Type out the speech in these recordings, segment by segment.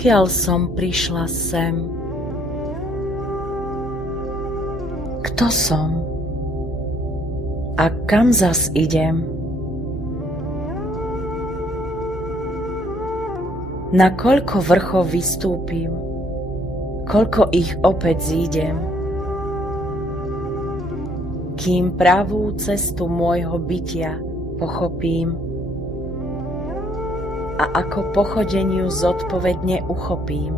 odkiaľ som prišla sem? Kto som? A kam zas idem? Na koľko vrchov vystúpim? Koľko ich opäť zídem? Kým pravú cestu môjho bytia pochopím a ako pochodeniu zodpovedne uchopím.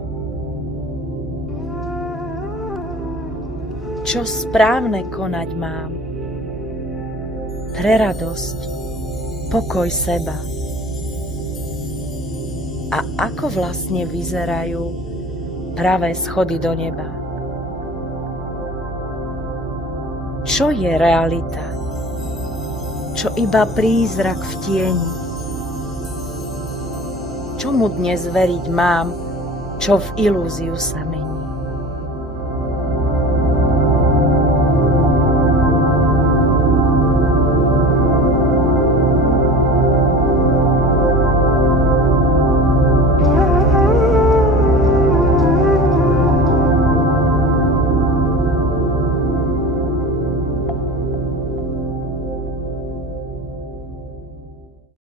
Čo správne konať mám? Pre radosť, pokoj seba. A ako vlastne vyzerajú pravé schody do neba? Čo je realita? Čo iba prízrak v tieni? Čomu dnes veriť mám, čo v ilúziu sa mi?